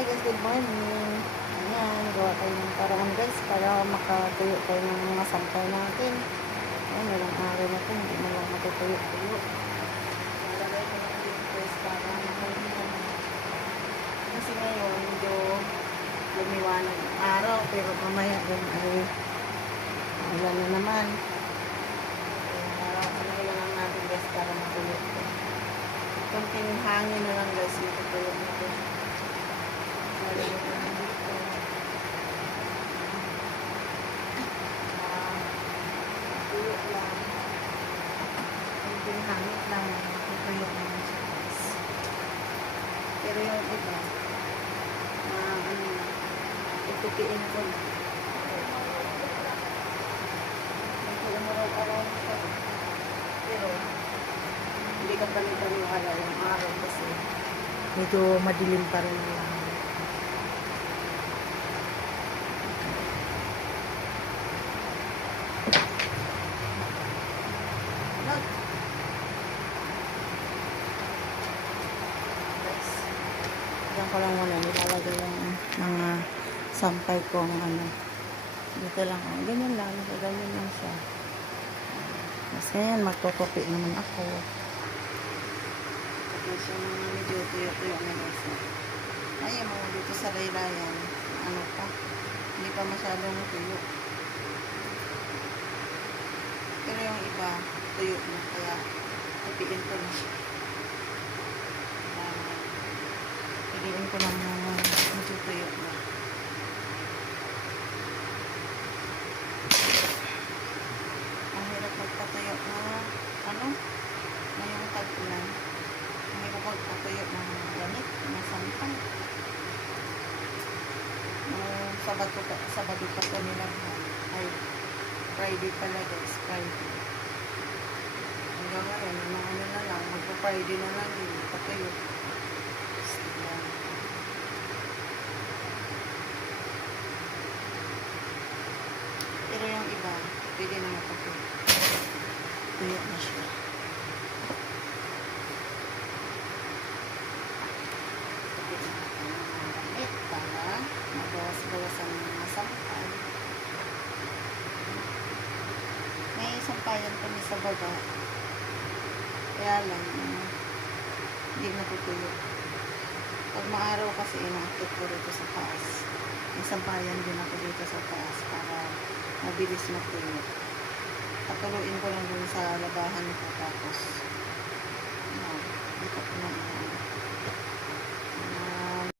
Hi guys, good morning. Ayan, gawa tayo ng paraan guys para makatuyo tayo ng mga sampay natin. Ayan, walang araw na ito, hindi na lang matutuyo-tuyo. Lalagay ko lang dito guys para makahinan. Kasi ngayon, medyo lumiwanag ang araw, pero mamaya din ay ulan na naman. Ayan, lang natin guys para matuyo ito. Konting hangin na lang guys, matutuyo ito. Hangit lang, matutuyo naman siya guys. Pero yung iba, itupiin ko na. Araw-araw siya. Pero, hindi ka paniwala yung araw kasi medyo madilim pa rin lang. Diyan ko lang muna nilalagay yung mga sampay kong dito lang. Ganyan lang. Ganyan lang siya. Mas ngayon magtutupi naman ako. Ito siya mga medyo tuyo-tuyo na guys. Ayun mo dito sa laylayan. Ano pa? Hindi pa masyadong tuyo. Pero yung iba tuyo na. Kaya tupiin ko na siya. Piliin ko lang medyo tuyo na. Ang hirap magpatuyo na ngayong tag-ulan. Ang hirap magpatuyo ng gamit na sampay. Sabado pa kanila ay Friday pala guys, Friday. Hanggang ngayon, na lang, magpa-Friday na lang yung patuyo. Pero yung iba, pwede na matutuyo. Tuyo na siya. Para mabawas-bawasan ng mga sampay. May sampayan kami sa baba. Kaya lang, hindi natutuyo. Pag maaraw kasi, inaakit ko rito sa taas. May sampayan din ako dito sa taas para mabilis matuyo. Patuluin ko lang dun sa labahan ko tapos dito ko na